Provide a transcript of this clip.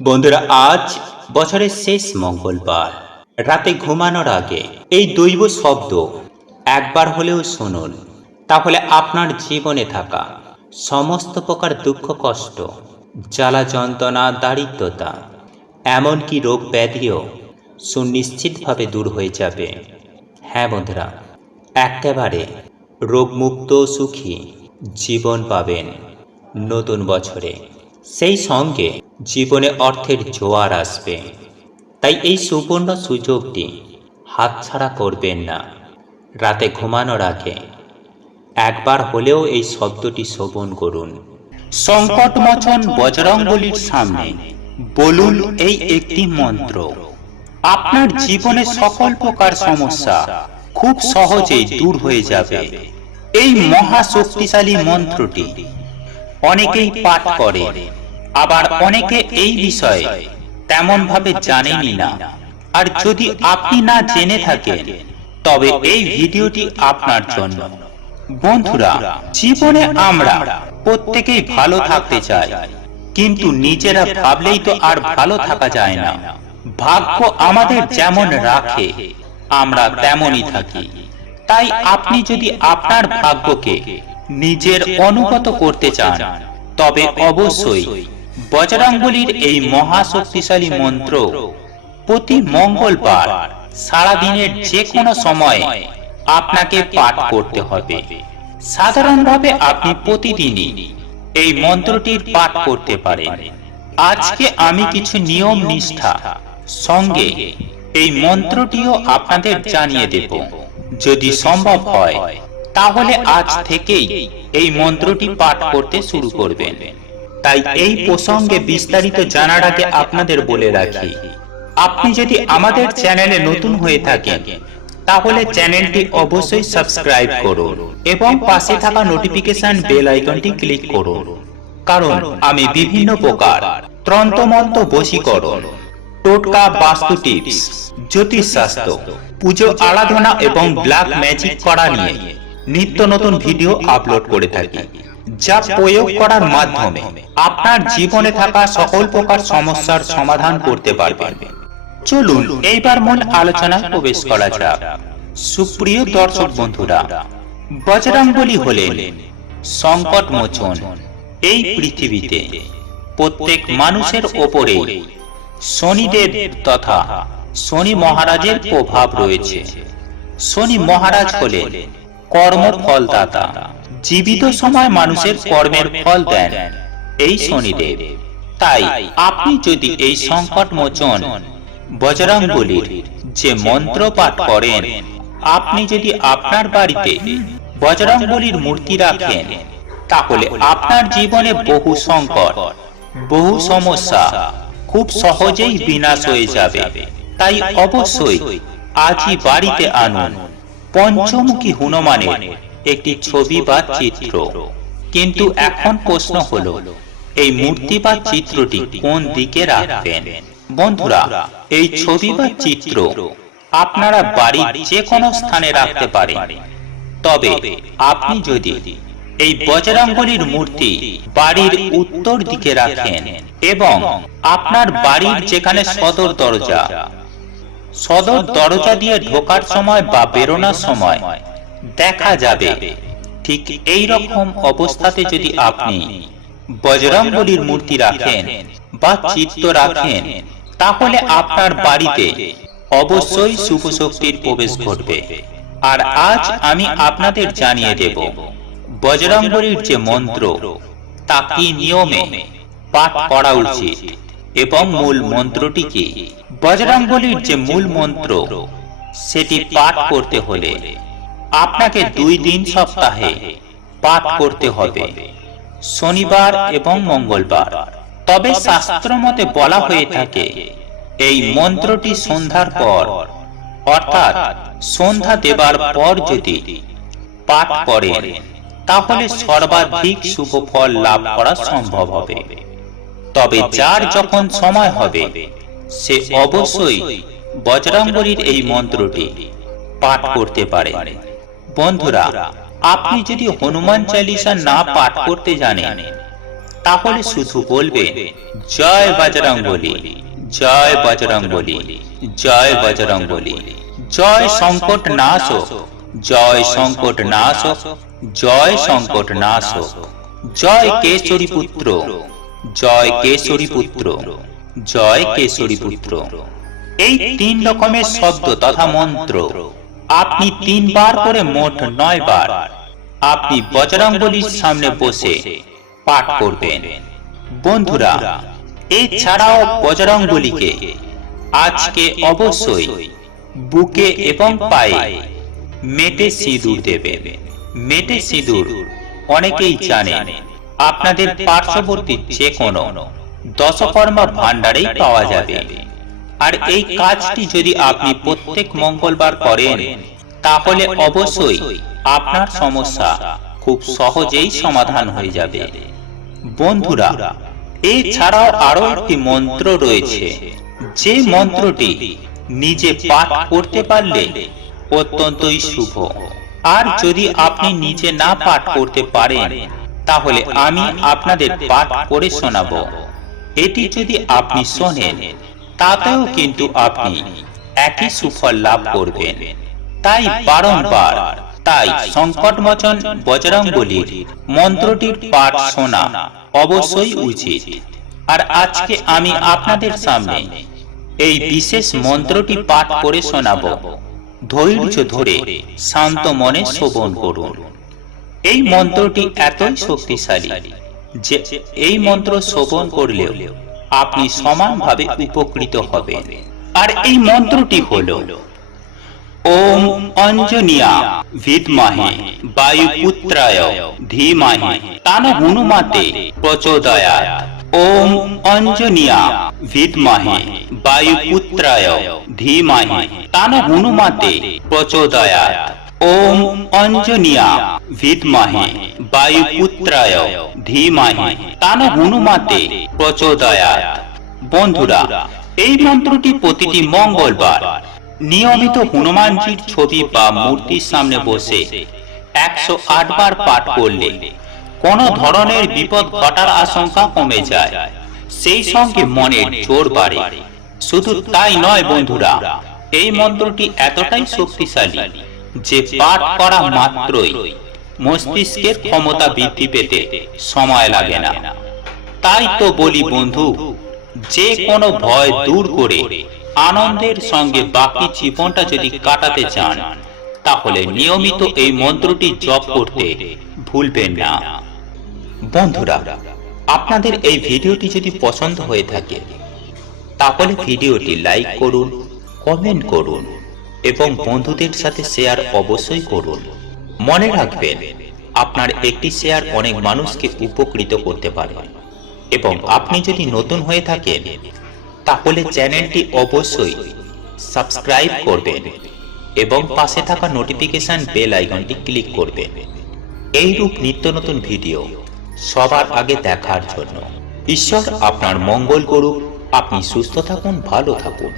বন্ধুরা, আজ বছরের শেষ মঙ্গলবার রাতে ঘুমানোর আগে এই দৈব শব্দ একবার হলেও শুনুন। তাহলে আপনার জীবনে থাকা সমস্ত প্রকার দুঃখ, কষ্ট, জ্বালা যন্ত্রণা, দারিদ্রতা, এমনকি রোগ ব্যাধিও সুনিশ্চিতভাবে দূর হয়ে যাবে। হ্যাঁ বন্ধুরা, একেবারে রোগমুক্ত সুখী জীবন পাবেন নতুন বছরে। সেই সঙ্গে জীবনে অর্থের জোয়ার আসবে। তাই এই সুবর্ণ সুযোগটি হাতছাড়া করবেন না। রাতে ঘুমানোর আগে একবার হলেও এই শব্দটি শ্রবণ করুন। সংকটমোচন বজরংবলীর সামনে বলুন এই একটি মন্ত্র। আপনার জীবনে সকল প্রকার সমস্যা খুব সহজেই দূর হয়ে যাবে। এই মহা শক্তিশালী মন্ত্রটি অনেকেই পাঠ করে, আবার অনেকে এই বিষয়ে তেমন ভাবে জানেনই না। আর যদি আপনি না জেনে থাকেন, তবে এই ভিডিওটি আপনার জন্য। বন্ধুরা, জীবনে আমরা প্রত্যেকেই ভালো থাকতে চাই, কিন্তু নিজেরা ভাবলেই তো আর ভালো থাকা যায় না। ভাগ্য আমাদের যেমন রাখে আমরা তেমনই থাকি। তাই আপনি যদি আপনার ভাগ্যকে নিজের অনুগত করতে চান, তবে অবশ্যই বজরংবলীর এই মহা শক্তিশালী মন্ত্র প্রতি মঙ্গলবার সারাদিনের যে কোনো সময়ে আপনাকে পাঠ করতে হবে। সাধারণভাবে আপনি প্রতিদিনই এই মন্ত্রটির পাঠ করতে পারেন। আজকে আমি কিছু নিয়ম নিষ্ঠা সঙ্গে এই মন্ত্রটিও আপনাদের জানিয়ে দেব। যদি সম্ভব হয় তাহলে আজ থেকেই এই মন্ত্রটি পাঠ করতে শুরু করবেন। তাই এই প্রসঙ্গে বিস্তারিত জানার আগে আপনাদের বলে রাখি, আপনি যদি আমাদের চ্যানেলে নতুন হয়ে থাকেন তাহলে চ্যানেলটি অবশ্যই সাবস্ক্রাইব করুন এবং পাশে থাকা নোটিফিকেশন বেল আইকনটি ক্লিক করুন। কারণ আমি বিভিন্ন প্রকার তন্ত্রমন্ত্র, বশীকরণ, টোটকা, বাস্তু টিপস, জ্যোতিষ শাস্ত্র, পুজো আরাধনা এবং ব্ল্যাক ম্যাজিক করা নিয়ে নিত্য নতুন ভিডিও আপলোড করে থাকি, যা প্রয়োগ করার মাধ্যমে আপনার জীবনে থাকা সকল প্রকার সমস্যার সমাধান করতে পারবেন। চলুন এইবার মূল আলোচনায় প্রবেশ করা যাক। সুপ্রিয় দর্শক বন্ধুরা, বজরংবলী হলেন সংকট মোচন। এই পৃথিবীতে প্রত্যেক মানুষের ওপরে শনিদেব তথা শনি মহারাজের প্রভাব রয়েছে। শনি মহারাজ হলেন কর্মফলদাতা। জীবিত সময় মানুষের কর্মের ফল দেন এই শনিদেব। তাই আপনি যদি এই সংকট মোচন বজরংবলীর যে মন্ত্র পাঠ করেন, আপনি যদি আপনার বাড়িতে বজরংবলীর মূর্তি রাখেন, তাহলে আপনার জীবনে বহু সংকট, বহু সমস্যা খুব সহজেই বিনাশ হয়ে যাবে। তাই অবশ্যই আজই বাড়িতে আনুন পঞ্চমুখী হনুমানের একটি ছবি বা চিত্র। কিন্তু এখন প্রশ্ন হলো, এই মূর্তি বা চিত্রটি কোন দিকে রাখবেন? বন্ধুরা, এই ছবি বা চিত্র আপনারা বাড়ির যে কোনো স্থানে রাখতে পারেন। তবে আপনি যদি এই বজরংবলীর মূর্তি বাড়ির উত্তর দিকে রাখেন এবং আপনার বাড়ির যেখানে সদর দরজা দিয়ে ঢোকার সময় বা বেরোনোর সময় দেখা যাবে, ঠিক এই রকম অবস্থাতে যদি আপনি বজরংবলীর মূর্তি রাখেন বা চিত্র রাখেন, তাহলে আপনার বাড়িতে অবশ্যই শুভ শক্তির প্রবেশ ঘটবে। আর আজ আমি আপনাদের জানিয়ে দেব বজরংবলীর যে মন্ত্র, তা কি নিয়মে পাঠ করা উচিত এবং মূল মন্ত্রটি কি। বজরংবলীর যে মূল মন্ত্র, সেটি পাঠ করতে হলে আপনাকে 2 দিন সপ্তাহে পাঠ করতে হবে, শনিবার এবং মঙ্গলবার। তবে শাস্ত্র মতে বলা হয়ে থাকে, এই মন্ত্রটি সন্ধ্যার পর, অর্থাৎ সন্ধ্যা দেবার পর যদি পাঠ করেন, তাহলে সর্বাধিক শুভ ফল লাভ করা সম্ভব হবে। তবে যার যখন সময় হবে, সে অবশ্যই বজরংবলীর এই মন্ত্রটি পাঠ করতে পারে। বন্ধুরা, আপনি যদি হনুমান চালিসা না পাঠ করতে জানেন, তাহলে শুধু বলবেন জয় বজরংবলী, জয় বজরংবলী, জয় বজরংবলী। জয় সংকট নাশক, জয় সংকট নাশক, জয় সংকট নাশক। জয় কেশরী পুত্র, জয় কেশরী পুত্র, জয় কেশরী পুত্র। এই 3 রকমের শব্দ তথা মন্ত্র আপনি 3 বার করে মোট 9 বার আপনি বজরংবলীর সামনে বসে পাঠ করবেন। বন্ধুরা, এছাড়াও বজরংবলীকে আজকে অবশ্যই বুকে এবং পায়ে মেটে সিঁদুর দেবেন। মেটে সিঁদুর অনেকেই জানেন আপনাদের পার্শ্ববর্তী যে কোনো দশকর্মা ভান্ডারেই পাওয়া যাবে। আর এই কাজটি যদি আপনি প্রত্যেক মঙ্গলবার করেন তাহলে অবশ্যই আপনার সমস্যা খুব সহজেই সমাধান হয়ে যাবে। বন্ধুরা, এছাড়াও আরো একটি মন্ত্র রয়েছে, যে মন্ত্রটি নিজে পাঠ করতে পারলে অত্যন্তই শুভ। আর যদি আপনি নিজে না পাঠ করতে পারেন তাহলে আমি আপনাদের পাঠ করে শোনাবো। এটি যদি আপনি শোনেন তাতেও কিন্তু আপনি একই সুফল লাভ করবেন। তাই বারংবার সংকটমোচন বজরংবলীর মন্ত্রটির পাঠ শোনা অবশ্যই উচিত। আর আজকে আমি আপনাদের সামনে এই বিশেষ মন্ত্রটি পাঠ করে শোনাবো। ধৈর্য ধরে শান্ত মনে শ্রবণ করুন। এই মন্ত্রটি এতই শক্তিশালী যে এই মন্ত্র শ্রবণ করলেও আপনি সমানভাবে উপকৃত হবেন। আর এই মন্ত্রটি হলো ওম অঞ্জনিয়া বিদ্মহে বায়ুপুত্রায় ধীমহি তানো হনুমতে প্রচোদয়াৎ। ওম অঞ্জনিয়া বিদ্মহে বায়ুপুত্রায় ধীমহি তানো হনুমতে প্রচোদয়াৎ। ওম অঞ্জনিয়া বিদ্মহে বায়ুপুত্রায় ধীমহি তানো হনুমতে প্রচোদয়াৎ। বন্ধুরা, এই মন্ত্রটি প্রতিটি মঙ্গলবার নিয়মিত হনুমানজির ছবি বা মূর্তির সামনে বসে 108 বার পাঠ করলে কোন ধরনের বিপদ ঘটার আশঙ্কা কমে যায়, সেই সঙ্গে মনের জোর বাড়ে। শুধু তাই নয় বন্ধুরা, এই মন্ত্রটি এতটাই শক্তিশালী যে পাঠ করা মাত্রই মস্তিষ্কের ক্ষমতা বৃদ্ধি পেতে সময় লাগে না। তাই তো বলি বন্ধু, যে কোনো ভয় দূর করে আনন্দের সঙ্গে বাকি জীবনটা যদি কাটাতে চান তাহলে নিয়মিত এই মন্ত্রটি জপ করতে ভুলবেন না। বন্ধুরা, আপনাদের এই ভিডিওটি যদি পছন্দ হয়ে থাকে তাহলে ভিডিওটি লাইক করুন, কমেন্ট করুন এবং বন্ধুদের সাথে শেয়ার অবশ্যই করুন। মনে রাখবেন, আপনার একটি শেয়ার অনেক মানুষকে উপকৃত করতে পারে। এবং আপনি যদি নতুন হয়ে থাকেন তাহলে চ্যানেলটি অবশ্যই সাবস্ক্রাইব করবেন এবং পাশে থাকা নোটিফিকেশন বেল আইকনটি ক্লিক করবেন এইরূপ নিত্য নতুন ভিডিও সবার আগে দেখার জন্য। ঈশ্বর আপনার মঙ্গল করুক। আপনি সুস্থ থাকুন, ভালো থাকুন।